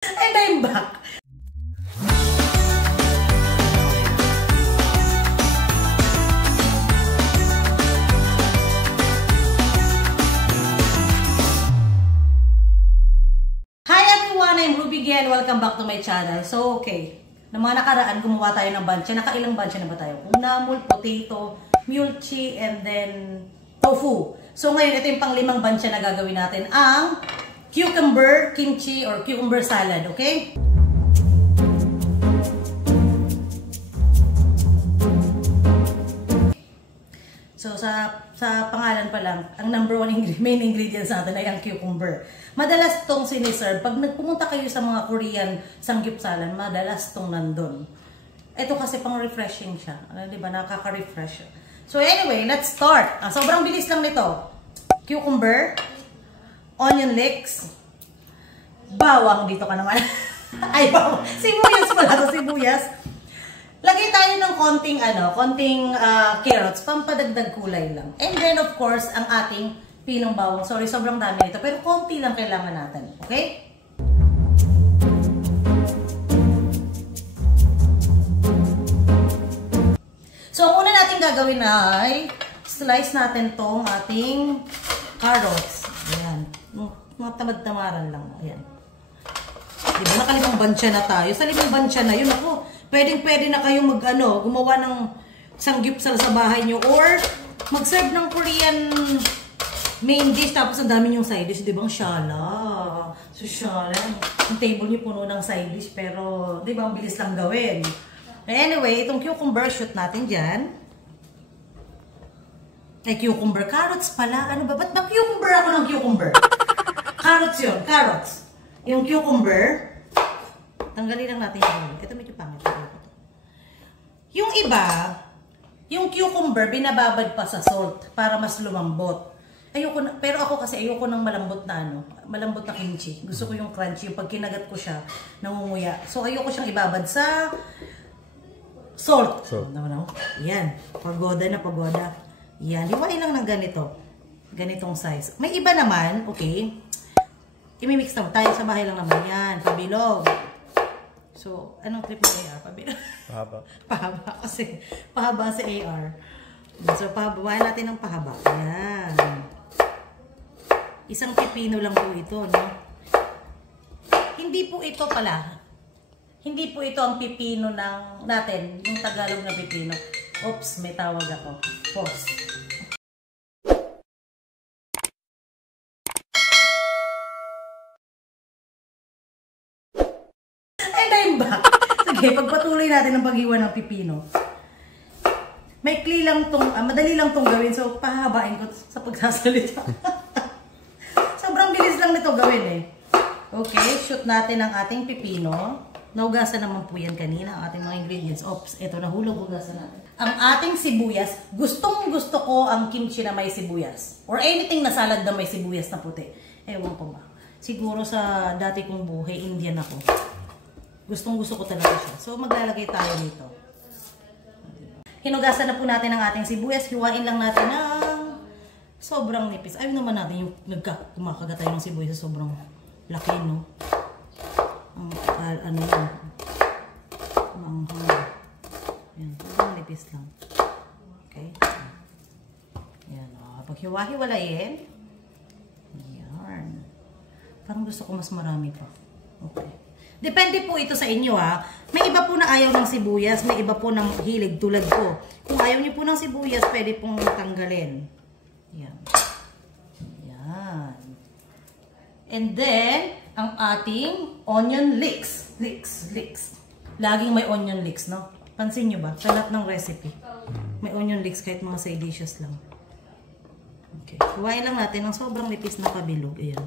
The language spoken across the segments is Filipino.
And I'm back. Hi everyone, I'm Ruby again. Welcome back to my channel. So okay, na mga nakaraan gumawa tayo ng bansya. Nakailang bansya na ba tayo? Unamul, potato, mulchi, and then tofu. So ngayon, ito yung pang-limang bansya na gagawin natin. Ang cucumber kimchi or cucumber salad, okay? So sa pangalan pa lang, ang number one main ingredients natin ay ang cucumber. Madalas tong siniserve. Pag nagpumunta kayo sa mga Korean samgyupsalan, madalas tong nandun. Ito kasi pang refreshing siya. Di ba? Nakaka-refresh. So anyway, let's start. Sobrang bilis lang nito. Cucumber, onion leeks, bawang dito ka naman. Ay, bawang. Sibuyas pala to, sibuyas. Lagay tayo ng konting carrots, pampadagdag kulay lang. And then of course, ang ating pinong bawang. Sorry, sobrang dami nito, pero konti lang kailangan natin. Okay? So, ang una natin gagawin ay slice natin tong ating carrots. Ayan. Mga tamad-tamaran lang. Ayan. Diba, nakalimang bansya na tayo. Sa limang bansya na yun, ako, pwedeng-pwede na kayong gumawa ng sangyupsal sa bahay nyo or mag-serve ng Korean main dish tapos ang dami yung side dish. Diba, ang syala. So, syala. Yung table nyo puno ng side dish pero, diba, ang bilis lang gawin. Anyway, itong cucumber, shoot natin dyan. Ay, cucumber. Carrots pala. Ano ba? Ba't na-cucumber ako ng cucumber? Carrots yun. Carrots. Yung cucumber, tanggalin lang natin yung ito medyo pangit. Yung iba, yung cucumber, binababad pa sa salt para mas lumambot. Ayoko na, pero ako kasi ayoko ng malambot na malambot na kimchi. Gusto ko yung crunchy, yung pag kinagat ko siya, nangunguya. So ayoko siyang ibabad sa salt. Yan, pagoda na pagoda. Yan, hiwain lang ng ganito. Ganitong size. May iba naman, okay. I-mix na tayo sa bahay lang naman. Yan, pabilog. So, anong trip ng AR? Pabilog. Pahaba. Pahaba kasi. Pahaba sa AR. So, pahabain natin ng pahaba. Yan. Isang pipino lang po ito, no? Hindi po ito pala. Hindi po ito ang pipino ng natin. Yung Tagalog na pipino. Oops, may tawag ako. Pause. Sige, pagpatuloy natin ang paghiwa ng pipino. Maikli lang tong, madali lang tong gawin. So, pahabain ko sa pagsasalita. Sobrang bilis lang nito gawin eh. Okay, shoot natin ang ating pipino. Naugasan naman po yan kanina, ang ating mga ingredients. Oops, ito nahulog, hugasan natin. Ang ating sibuyas, gustong gusto ko ang kimchi na may sibuyas. Or anything na salad na may sibuyas na puti. Ewan ko ba. Siguro sa dati kong buhay, Indian ako. Gustong-gusto ko talaga siya. So, maglalagay tayo nito. Hinugasan na po natin ang ating sibuyas. Hiwain lang natin ng sobrang nipis. Ayaw naman natin yung kumakagat tayo ng sibuyas sa sobrang laki, no? Ano yun? Yan, sobrang nipis lang. Okay? Yan, o. Pag hiwa-hiwalayin, yan. Parang gusto ko mas marami pa. Okay. Depende po ito sa inyo ha. May iba po na ayaw ng sibuyas, may iba po ng hilig tulad ko. Kung ayaw niyo po ng sibuyas, pwede pong tanggalin. Yan. Yan. And then, ang ating onion leeks. Leeks. Laging may onion leeks, no? Pansin nyo ba? Sa lahat ng recipe. May onion leeks kahit mga side dishes lang. Okay. Huwain lang natin ng sobrang nipis na pabilog. Ayan.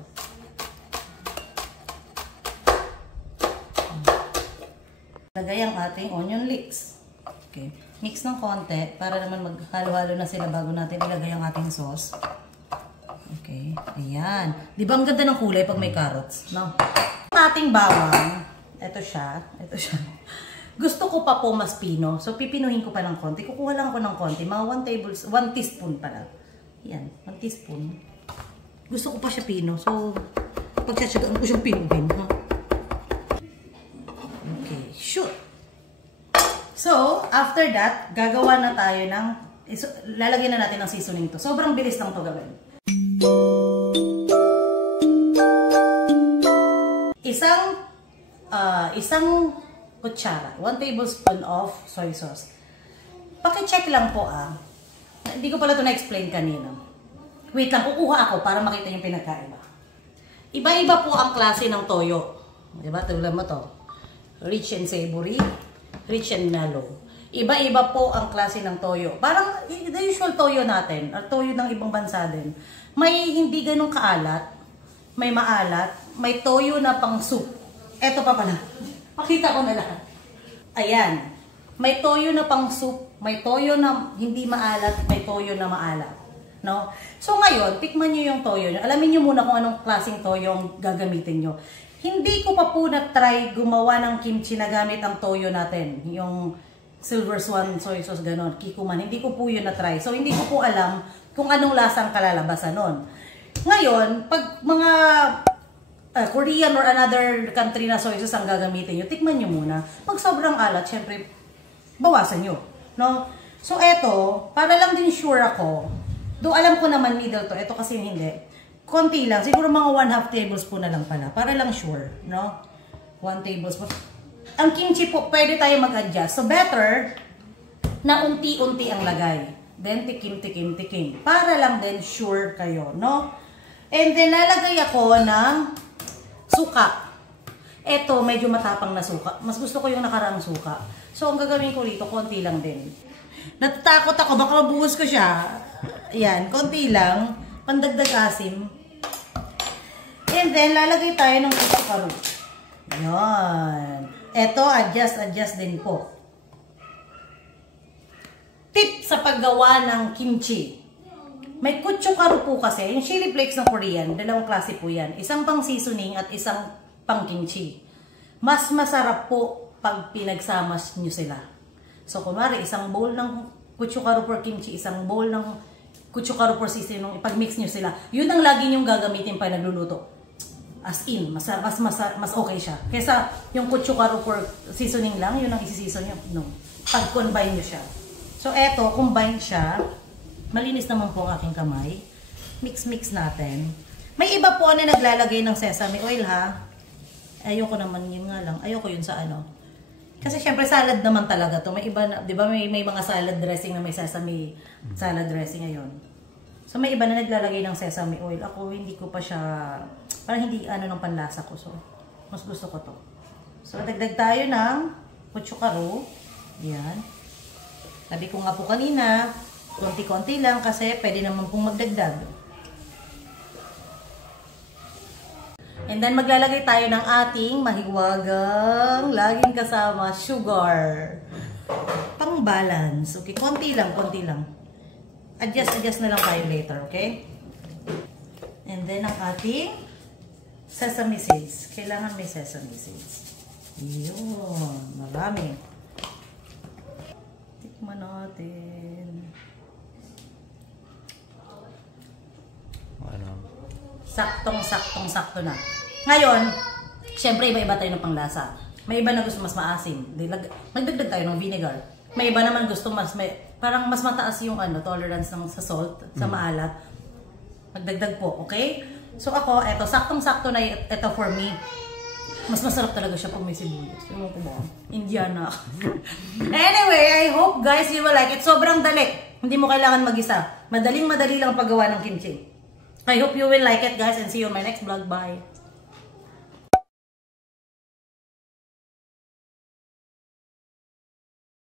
Lagay ang ating onion leeks. Okay. Mix ng konti para naman maghalo-halo na sila bago natin ilagay ang ating sauce. Okay. Ayan. Di ba ang ganda ng kulay pag may carrots? No? Ang ating bawang, ito siya. Gusto ko pa po mas pino. So, pipinuhin ko pa ng konti. Kukuha lang ako ng konti. Mga 1 teaspoon pala. Ayan. 1 teaspoon. Gusto ko pa siya pino. So, pagtsatsagaan ko siyang pinuhin. Ha? Shoot! So, after that, gagawa na tayo ng, lalagyan na natin ng seasoning to. Sobrang bilis lang to gawin. Isang kutsara, 1 tablespoon of soy sauce. Paki-check lang po hindi ko pala to na-explain kanina. Wait lang, kukuha ako para makita yung pinagkaiba. Iba-iba po ang klase ng toyo. Diba? Tulad mo to. Rich and savory, rich and mellow. Iba-iba po ang klase ng toyo. Parang the usual toyo natin, or toyo ng ibang bansa din. May hindi ganun kaalat, may maalat, may toyo na pang soup. Eto pa pala. Pakita ko na lahat. Ayan. May toyo na pang soup, may toyo na hindi maalat, may toyo na maalat. No? So ngayon, tikman nyo yung toyo nyo. Alamin nyo muna kung anong klaseng toyo ang gagamitin nyo. Hindi ko pa po na-try gumawa ng kimchi na gamit ang toyo natin. Yung Silver Swan soy sauce, ganon, Kikuman. Hindi ko po yun na-try. So hindi ko po alam kung anong lasang kalalabasan nun. Ngayon, pag mga Korean or another country na soy sauce ang gagamitin nyo, tikman nyo muna. Pag sobrang alat, syempre, bawasan nyo. No? So, eto, para lang din sure ako, do alam ko naman middle to, eto kasi hindi. Konti lang, siguro mga 1/2 tablespoon na lang pala, para lang sure. No? 1 tablespoon. Ang kimchi po, pwede tayo mag-adjust. So, better na unti-unti ang lagay. Then, tikim. Para lang din sure kayo. No? And then, lalagay ako ng suka. Ito, medyo matapang na suka. Mas gusto ko yung nakaraang suka. So, ang gagawin ko rito, konti lang din. Natatakot ako, baka mabuhos ko siya. Ayan, konti lang. Pandagdag asim. And then, lalagay tayo ng kutsukaru. Ayan. Ito, adjust din po. Tip sa paggawa ng kimchi. May kutsukaru po kasi, yung chili flakes ng Korean, dalawang klase po yan. Isang pang seasoning at isang pang kimchi. Mas masarap po pag pinagsama nyo sila. So, kunwari, isang bowl ng kutsukaru for kimchi, isang bowl ng kutsukaru for seasoning, ipag-mix nyo sila. Yun ang lagi nyong gagamitin pa nagluluto. As in, mas okay siya. Kesa yung kutsukaru for seasoning lang, yun ang isi-season nyo. No. Pag-combine nyo siya. So, eto, combine siya. Malinis naman po ang aking kamay. Mix natin. May iba po na naglalagay ng sesame oil, ha? Ayoko naman, yun nga lang. Ayoko yun sa ano. Kasi syempre salad naman talaga to. May iba na, di ba may mga salad dressing na may sesame salad dressing ngayon. So may iba na naglalagay ng sesame oil. Ako hindi ko pa siya, parang hindi ano ng panlasa ko. So mas gusto ko to. So dagdag tayo ng kutsukaru. Yan. Sabi ko nga po kanina, konti-konti lang kasi pwede naman pong magdagdag. And then maglalagay tayo ng ating mahiwagang laging kasama sugar. Pang balance. Okay, konti lang. Adjust na lang tayo later, okay? And then ang ating sesame seeds. Kailangan may sesame seeds. Yun, marami. Tikman natin. Saktong-sakto na. Ngayon, syempre iba-iba tayo ng panglasa. May iba na gusto mas maasim. Magdagdag tayo ng vinegar. May iba naman gusto parang mas mataas yung tolerance ng sa salt, sa maalat. Magdagdag po, okay? So ako, eto, saktong-sakto na ito for me. Mas masarap talaga siya pag may sibuyas. Yung ko ba? Indiana. Anyway, I hope guys you will like it. Sobrang dali. Hindi mo kailangan mag-isa. Madaling-madali lang paggawa ng kimchi. I hope you will like it guys and see you on my next vlog. Bye!